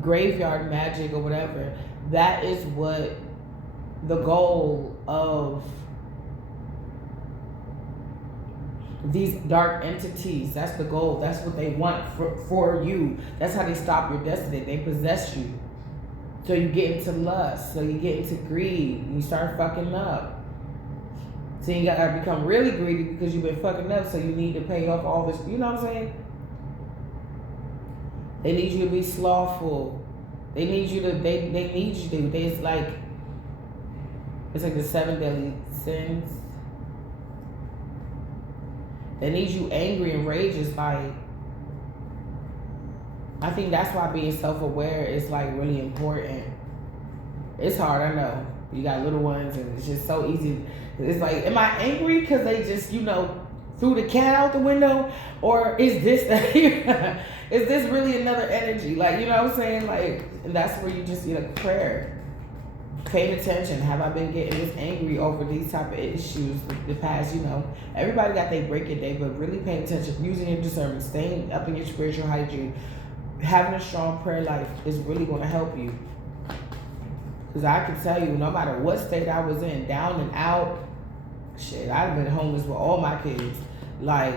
graveyard magic or whatever, that is what the goal of these dark entities, that's the goal. That's what they want for you. That's how they stop your destiny. They possess you. So you get into lust. So you get into greed. And you start fucking up. So you gotta become really greedy because you've been fucking up. So you need to pay off all this. You know what I'm saying? They need you to be slothful. They need you to, they need you to. It's like the 7 deadly sins. They need you angry and rageous. Like, I think that's why being self-aware is like really important. It's hard, I know. You got little ones and it's just so easy. It's like, am I angry because they just, threw the cat out the window? Or is this is this really another energy? Like, you know what I'm saying? Like, and that's where you just prayer. Paying attention. Have I been getting this angry over these type of issues the past, Everybody got their break a day, but really paying attention, using your discernment, staying up in your spiritual hygiene, having a strong prayer life is really going to help you. Because I can tell you, no matter what state I was in, down and out, shit, I'd have been homeless with all my kids. Like,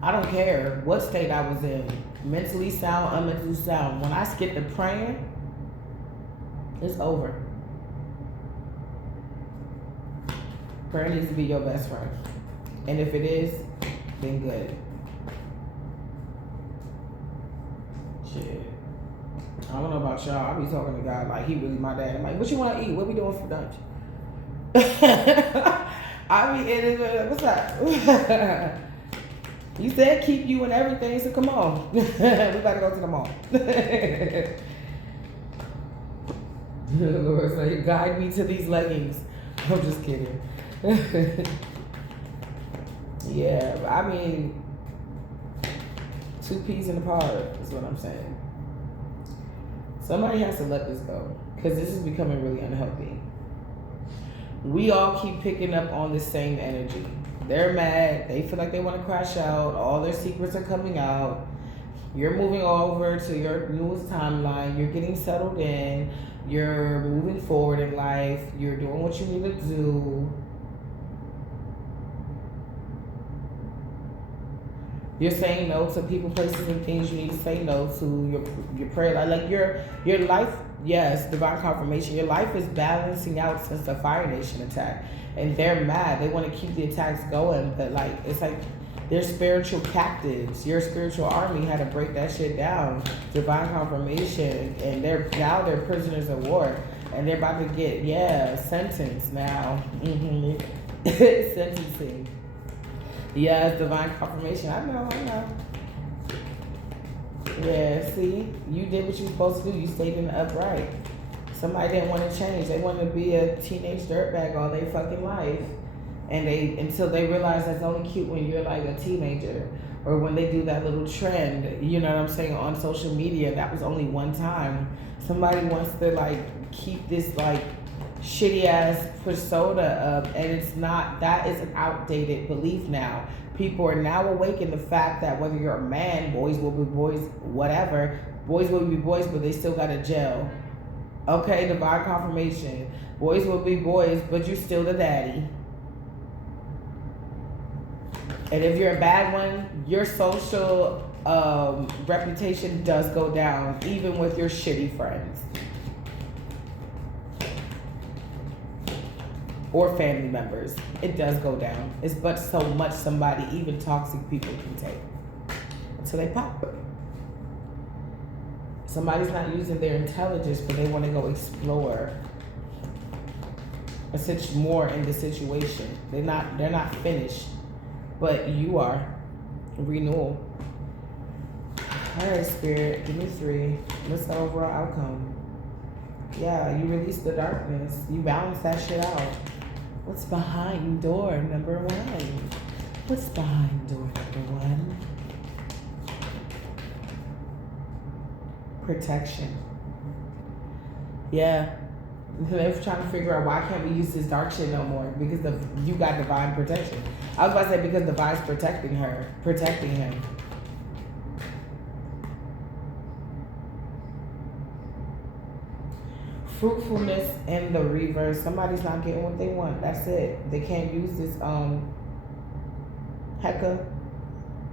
I don't care what state I was in, mentally sound, unmentally sound. When I skip to praying, it's over. Prayer needs to be your best friend. And if it is, then good. Shit. I don't know about y'all. I be talking to God like he really my dad. I'm like, what you want to eat? What we doing for lunch? I be in it. What's up? You said keep you and everything, so come on. We gotta go to the mall. The Lord's like, guide me to these leggings. I'm just kidding. Yeah, I mean, two peas in a pod is what I'm saying. Somebody has to let this go because this is becoming really unhealthy. We all keep picking up on the same energy. They're mad. They feel like they want to crash out. All their secrets are coming out. You're moving over to your newest timeline. You're getting settled in. You're moving forward in life. You're doing what you need to do. You're saying no to people, places, and things you need to say no to. Your prayer life, like your life. Yes, divine confirmation. Your life is balancing out since the Fire Nation attack, and they're mad. They want to keep the attacks going, but like it's like they're spiritual captives. Your spiritual army had to break that shit down. Divine confirmation, and they're prisoners of war, and they're about to get sentenced now. Sentencing. Yes, divine confirmation. I know. Yeah, see, you did what you were supposed to do. You stayed in the upright. Somebody didn't want to change. They wanted to be a teenage dirtbag all their fucking life. And until they realize that's only cute when you're like a teenager. Or when they do that little trend, you know what I'm saying, on social media. That was only one time. Somebody wants to like keep this like shitty ass persona up, and it's not. That is an outdated belief now. People are now awake in the fact that whether you're a man, boys will be boys, whatever, boys will be boys, but they still got a jail. Okay, divine confirmation. Boys will be boys, but you're still the daddy. And if you're a bad one, your social reputation does go down, even with your shitty friends. Or family members. It does go down. It's but so much somebody, even toxic people, can take until they pop. Somebody's not using their intelligence, but they want to go explore more in the situation. They're not finished, but you are. Renewal. All right, Spirit, give me 3. What's the overall outcome? Yeah, you release the darkness. You balance that shit out. What's behind door number 1? What's behind door number 1? Protection. Yeah. They're trying to figure out why can't we use this dark shit no more? Because you got divine protection. I was about to say because divine's protecting him. Fruitfulness in the reverse. Somebody's not getting what they want. That's it. They can't use this Heka.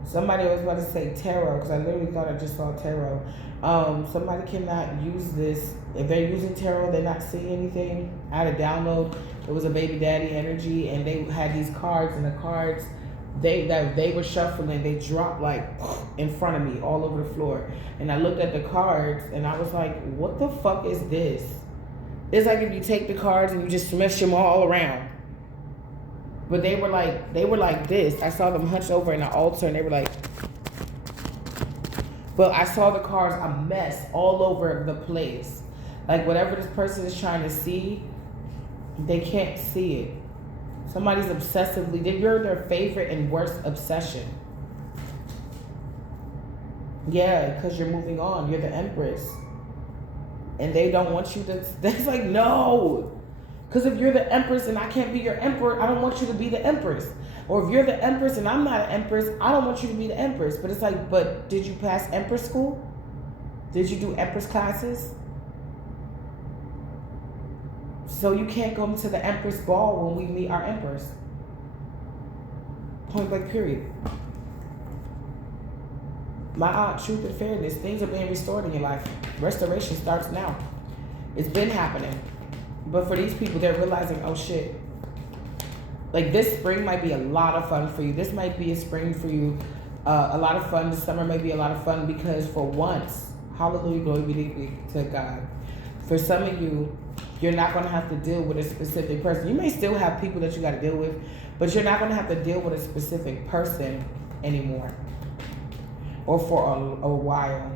Somebody was about to say tarot, because I literally thought I just saw tarot. Somebody cannot use this. If they're using tarot, they're not seeing anything. I had a download. It was a baby daddy energy, and they had these cards, and the cards they were shuffling. They dropped like in front of me all over the floor, and I looked at the cards, and I was like, "What the fuck is this?" It's like if you take the cards and you just smash them all around. But they were like this. I saw them hunched over in the altar, and they were like. But I saw the cards a mess all over the place. Like whatever this person is trying to see, they can't see it. Somebody's obsessively, you're their favorite and worst obsession. Yeah, because you're moving on. You're the Empress. And they don't want you to, that's like, no. Because if you're the Empress and I can't be your Emperor, I don't want you to be the Empress. Or if you're the Empress and I'm not an Empress, I don't want you to be the Empress. But it's like, but did you pass Empress school? Did you do Empress classes? So you can't go to the Empress ball when we meet our Empress. Point blank period. My aunt, truth and fairness, things are being restored in your life. Restoration starts now. It's been happening. But for these people, they're realizing, oh shit. Like this spring might be a lot of fun for you. This might be a spring for you. A lot of fun. This summer may be a lot of fun because for once, hallelujah, glory be to God. For some of you, you're not going to have to deal with a specific person. You may still have people that you got to deal with, but you're not going to have to deal with a specific person anymore. Or for a while.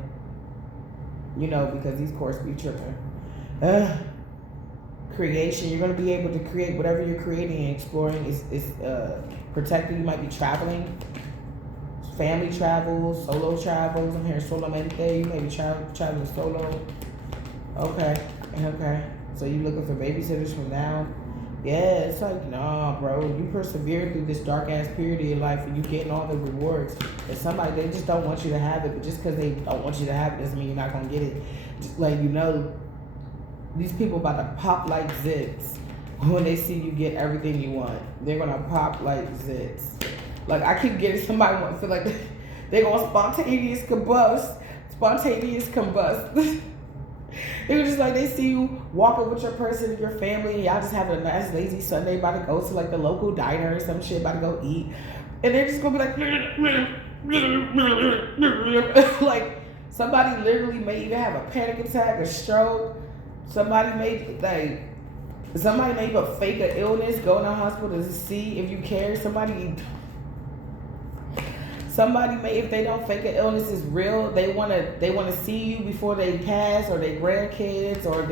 You know, because these courts be tripping. creation. You're going to be able to create whatever you're creating and exploring is protected. You might be traveling, family travels, solo travels. I'm hearing solamente. You may be traveling solo. Okay. So you looking for babysitters from now? Yeah, it's like, nah, bro. You persevere through this dark ass period of your life and you getting all the rewards. And somebody, they just don't want you to have it, but just because they don't want you to have it doesn't mean you're not gonna get it. Just like, these people about to pop like zits when they see you get everything you want. They're gonna pop like zits. Like, I keep getting somebody want to feel like they're gonna spontaneous combust. It was just like they see you walking with your person and your family and y'all just having a nice lazy Sunday, about to go to like the local diner or some shit, about to go eat. And they're just gonna be like, like somebody literally may even have a panic attack, a stroke. Somebody may even fake an illness, go in the hospital to see if you care. Somebody may, if they don't fake an illness is real, they wanna see you before they pass, or their grandkids, or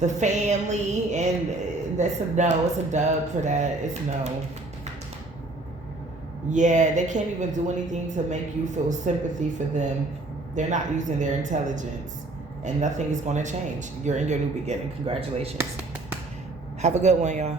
the family, and that's a no. It's a dub for that. It's no. Yeah, they can't even do anything to make you feel sympathy for them. They're not using their intelligence, and nothing is gonna change. You're in your new beginning. Congratulations. Have a good one, y'all.